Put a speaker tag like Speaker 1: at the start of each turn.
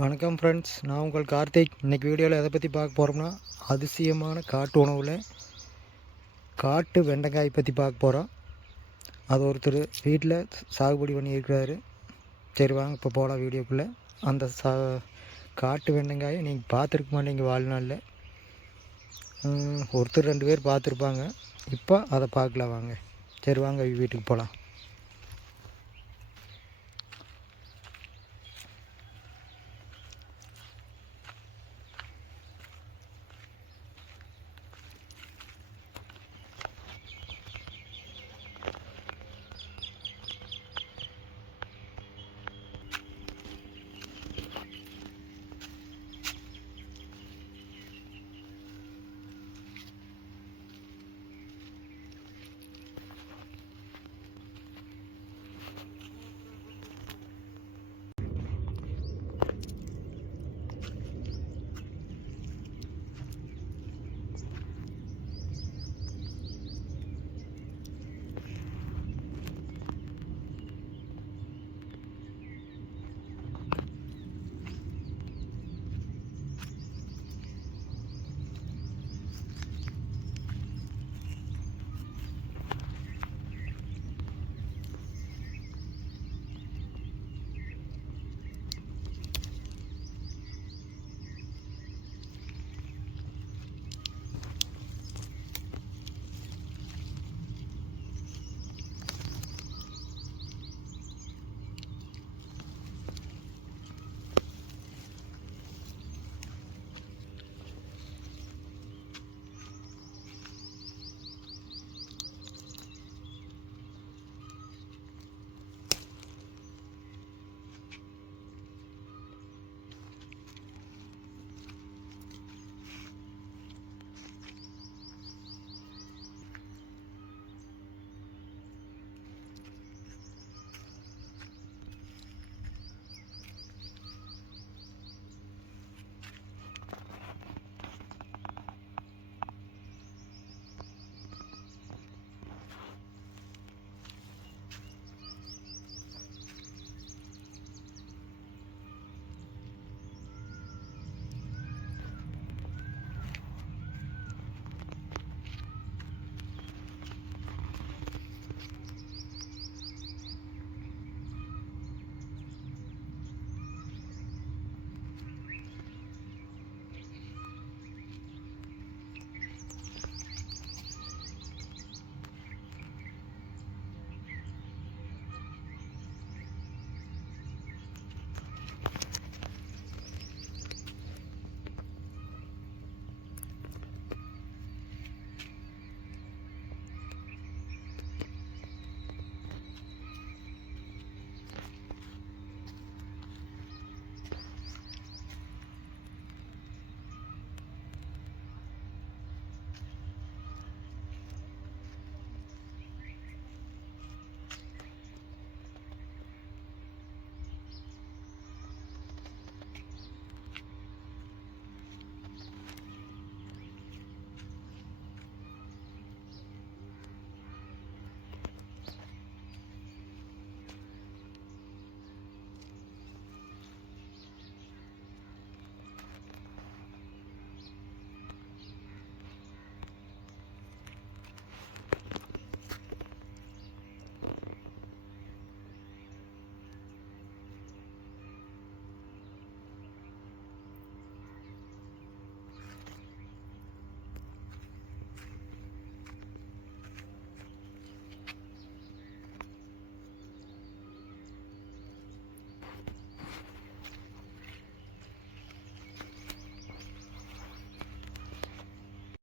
Speaker 1: வணக்கம் ஃப்ரெண்ட்ஸ் நான் உங்கள் கார்த்திக். இன்றைக்கி வீடியோவில் எதை பற்றி பார்க்க போகிறோம்னா அதிசயமான காட்டு உணவில் காட்டு வெண்டைக்காய் பற்றி பார்க்க போகிறோம் அது ஒருத்தர் வீட்டில் சாகுபடி பண்ணியிருக்கிறாரு. சரி வாங்க இப்போ போகலாம் வீடியோக்குள்ளே. அந்த சா காட்டு வெண்டைக்காயை நீங்கள் பார்த்துருக்க மாட்டீங்க வாழ்நாளில். ஒருத்தர் ரெண்டு பேர் பார்த்துருப்பாங்க. இப்போ அதை பார்க்கலாம் வாங்க. சரி வாங்க வீட்டுக்கு போகலாம்